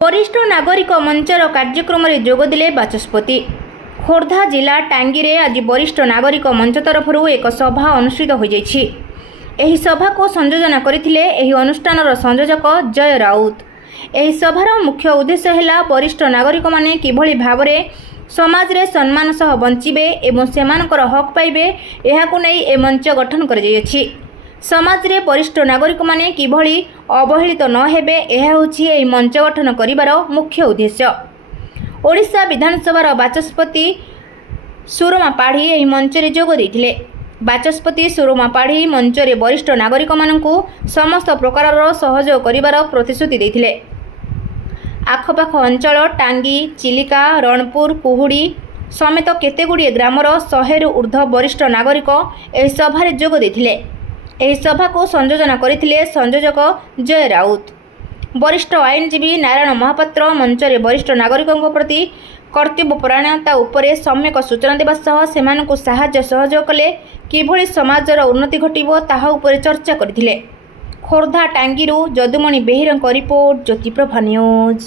वरिष्ठ नागरिक मंचर कार्यक्रम में जोगदेले बाचस्पति। खोर्धा जिला टांगी रे आज वरिष्ठ नागरिक मंच तरफ एक सभा अनुष्ठित हो जाइछि। एही सभा को संयोजन करथिले एही अनुष्ठानर संयोजक जय राउत। एही सभार मुख्य उद्देश्य है वरिष्ठ नागरिक माने किभଳି भावरे समाज रे सम्मान सह बंचिबे एवं सेमानकर हक पाइबे एहाकु नै ए मंच गठन कर जाइछि। समाज रे वरिष्ठ नागरिक माने किभଳି अवहेलित न हेबे एहा होछि एही मंच गठन करिवार मुख्य उद्देश्य। ओडिशा विधानसभा बाचस्पति सुरमा पाढ़ी एही मंच रे जोग दैथिले। बाचस्पति सुरमा पाढ़ी मंच रे वरिष्ठ नागरिक माननकु समस्त प्रकारर सहयोग करिवार प्रतिश्रुति दैथिले। आखपाख अंचल टांगी, चिलिका, रणपुर, कुहुड़ी समेत केतेगुड़िए ग्रामर 100 रु ऊर्ध्व वरिष्ठ नागरिक एही सभारे जोग दैथिले। एही सभा को संयोजन करथिले संयोजक जय राउत। वरिष्ठ आईनजीवी नारायण महापात्र मंच रे वरिष्ठ नागरिकों प्रति कर्तव्यपरायणता उपरे सम्यक सूचना देवा सह सेमानकु साहाय्य सहयोग कले किभଳି समाजर उन्नति घटिबो ताहा उपरे चर्चा करथिले। खोर्धा टांगीरू जदुमणि बेहेरଙ୍କ रिपोर्ट, ज्योतिप्रभा न्यूज।